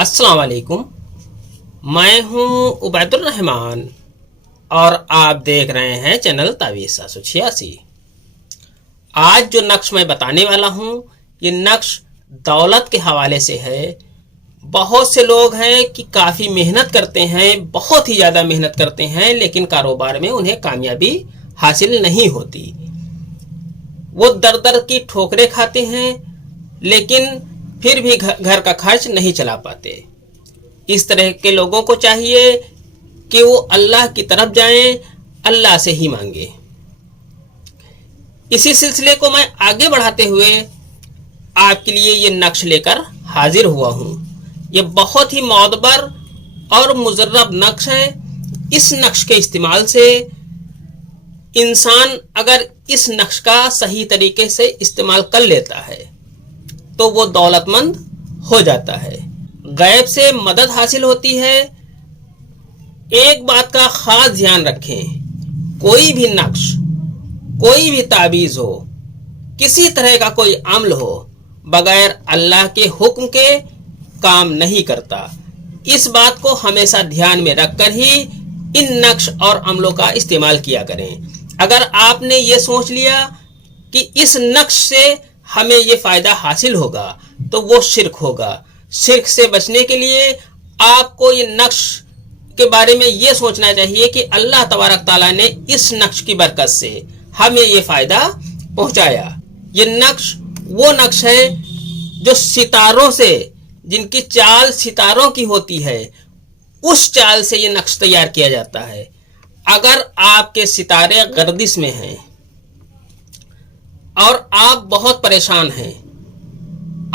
अस्सलाम वालेकुम। मैं हूं उबैदुर रहमान और आप देख रहे हैं चैनल तावीज़ 786। आज जो नक्श मैं बताने वाला हूं ये नक्श दौलत के हवाले से है। बहुत से लोग हैं कि काफ़ी मेहनत करते हैं, बहुत ही ज़्यादा मेहनत करते हैं, लेकिन कारोबार में उन्हें कामयाबी हासिल नहीं होती। वो दर दर की ठोकरें खाते हैं लेकिन फिर भी घर का खर्च नहीं चला पाते। इस तरह के लोगों को चाहिए कि वो अल्लाह की तरफ जाएं, अल्लाह से ही मांगे। इसी सिलसिले को मैं आगे बढ़ाते हुए आपके लिए ये नक्श लेकर हाजिर हुआ हूँ। ये बहुत ही मौदबर और मुजर्रब नक्श है। इस नक्श के इस्तेमाल से इंसान अगर इस नक्श का सही तरीके से इस्तेमाल कर लेता है तो वो दौलतमंद हो जाता है, गैब से मदद हासिल होती है। एक बात का खास ध्यान रखें, कोई भी नक्श, कोई भी ताबीज़ हो, किसी तरह का कोई अमल हो, बगैर अल्लाह के हुक्म के काम नहीं करता। इस बात को हमेशा ध्यान में रखकर ही इन नक्श और अमलों का इस्तेमाल किया करें। अगर आपने ये सोच लिया कि इस नक्श से हमें ये फ़ायदा हासिल होगा तो वो शिर्क होगा। शिर्क से बचने के लिए आपको ये नक्श के बारे में ये सोचना चाहिए कि अल्लाह तबारक ताला ने इस नक्श की बरकत से हमें ये फ़ायदा पहुंचाया। ये नक्श वो नक्श है जो सितारों से, जिनकी चाल सितारों की होती है, उस चाल से ये नक्श तैयार किया जाता है। अगर आपके सितारे गर्दिश में हैं और आप बहुत परेशान हैं,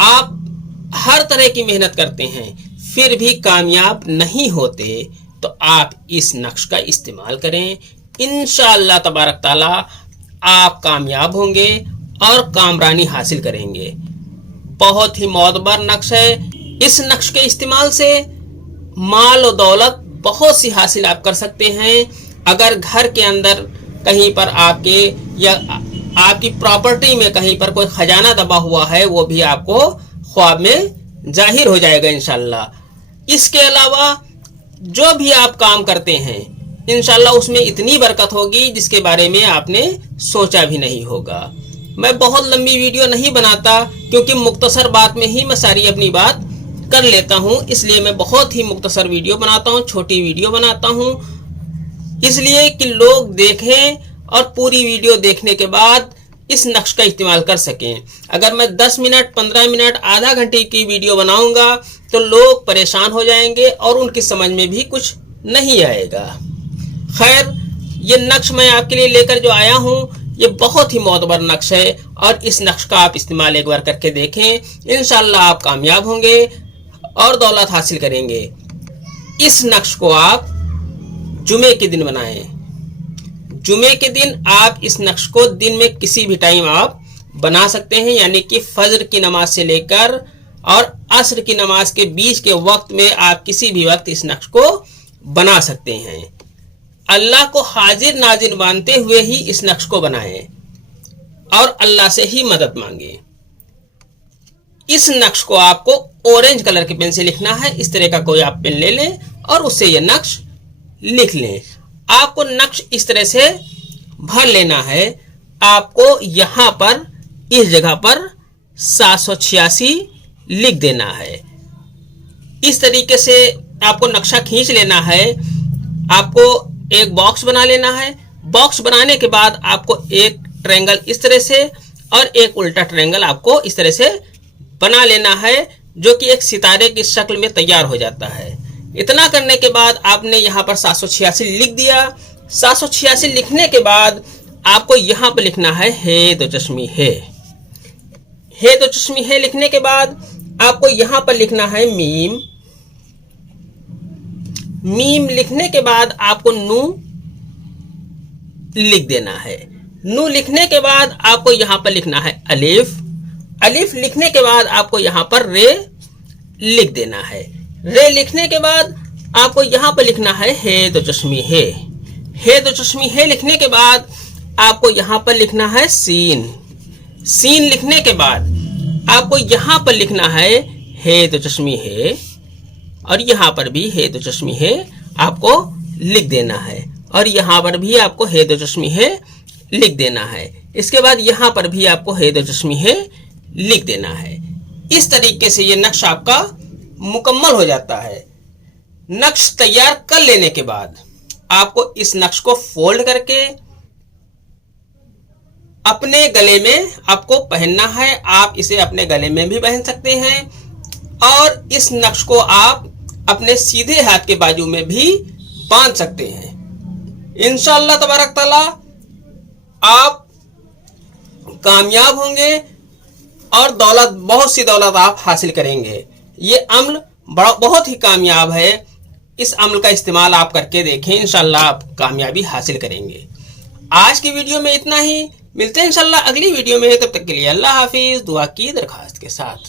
आप हर तरह की मेहनत करते हैं फिर भी कामयाब नहीं होते, तो आप इस नक्श का इस्तेमाल करें। इंशाअल्लाह तबारक ताला आप कामयाब होंगे और कामरानी हासिल करेंगे। बहुत ही मौतबर नक्श है। इस नक्श के इस्तेमाल से माल और दौलत बहुत सी हासिल आप कर सकते हैं। अगर घर के अंदर कहीं पर आपके या आपकी प्रॉपर्टी में कहीं पर कोई खजाना दबा हुआ है, वो भी आपको ख्वाब में जाहिर हो जाएगा इंशाल्लाह। इसके अलावा जो भी आप काम करते हैं इंशाल्लाह उसमें इतनी बरकत होगी जिसके बारे में आपने सोचा भी नहीं होगा। मैं बहुत लंबी वीडियो नहीं बनाता क्योंकि मुख्तसर बात में ही मैं सारी अपनी बात कर लेता हूँ, इसलिए मैं बहुत ही मुख्तसर वीडियो बनाता हूँ, छोटी वीडियो बनाता हूँ, इसलिए कि लोग देखें और पूरी वीडियो देखने के बाद इस नक्श का इस्तेमाल कर सकें। अगर मैं 10 मिनट, 15 मिनट, आधा घंटे की वीडियो बनाऊंगा तो लोग परेशान हो जाएंगे और उनकी समझ में भी कुछ नहीं आएगा। खैर, ये नक्श मैं आपके लिए लेकर जो आया हूँ ये बहुत ही मोतबर नक्श है और इस नक्श का आप इस्तेमाल एक बार करके देखें। इंशाअल्लाह आप कामयाब होंगे और दौलत हासिल करेंगे। इस नक्श को आप जुमे के दिन बनाएं। जुमे के दिन आप इस नक्श को दिन में किसी भी टाइम आप बना सकते हैं, यानी कि फजर की नमाज से लेकर और असर की नमाज के बीच के वक्त में आप किसी भी वक्त इस नक्श को बना सकते हैं। अल्लाह को हाजिर नाजिर मानते हुए ही इस नक्श को बनाएं और अल्लाह से ही मदद मांगे। इस नक्श को आपको ऑरेंज कलर के पेन से लिखना है। इस तरह का कोई आप पेन ले लें और उससे यह नक्श लिख लें। आपको नक्श इस तरह से भर लेना है। आपको यहां पर इस जगह पर 786 लिख देना है। इस तरीके से आपको नक्शा खींच लेना है। आपको एक बॉक्स बना लेना है। बॉक्स बनाने के बाद आपको एक ट्रायंगल इस तरह से और एक उल्टा ट्रायंगल आपको इस तरह से बना लेना है, जो कि एक सितारे की शक्ल में तैयार हो जाता है। इतना करने के बाद आपने यहाँ पर 786 लिख दिया। 786 लिखने के बाद आपको यहाँ पर लिखना है हे तो चश्मी है। हे तो चश्मी है लिखने के बाद आपको यहाँ पर लिखना है मीम। मीम लिखने के बाद आपको नू लिख देना है। नू लिखने के बाद आपको यहाँ पर लिखना है अलिफ। अलिफ लिखने के बाद आपको यहाँ पर रे लिख देना है। रे लिखने के बाद आपको यहाँ पर लिखना है हे तो चश्मी है। हे तो चश्मी है लिखने के बाद आपको यहाँ पर लिखना है सीन। सीन लिखने के बाद आपको यहाँ पर लिखना है हे तो चश्मी है। اور یہاں پر بھی ہے دو چشمی ہے آپ کو لکھ دینا ہے، اور یہاں پر بھی آپ کو ہے دو چشمی ہے لکھ دینا ہے۔ اس کے بعد یہاں پر بھی آپ کو ہے دو چشمی ہے لکھ دینا ہے۔ اس طریقے سے یہ نقش آپ کا مکمل ہو جاتا ہے۔ نقش تیار کر لینے کے بعد آپ کو اس نقش کو فولڈ کر کے اپنے گلے میں آپ کو پہننا ہے۔ آپ اسے اپنے گلے میں بھی پہن سکتے ہیں، اور اس نقش کو آپ اپنے سیدھے ہاتھ کے بازو میں بھی باندھ سکتے ہیں۔ انشاءاللہ تبارک تعالی آپ کامیاب ہوں گے اور بہت سی دولت آپ حاصل کریں گے۔ یہ عمل بہت ہی کامیاب ہے، اس عمل کا استعمال آپ کر کے دیکھیں، انشاءاللہ آپ کامیابی حاصل کریں گے۔ آج کی ویڈیو میں اتنا ہی، ملتے ہیں انشاءاللہ اگلی ویڈیو میں، تب تک کے لیے اللہ حافظ، دعا کی درخواست کے ساتھ۔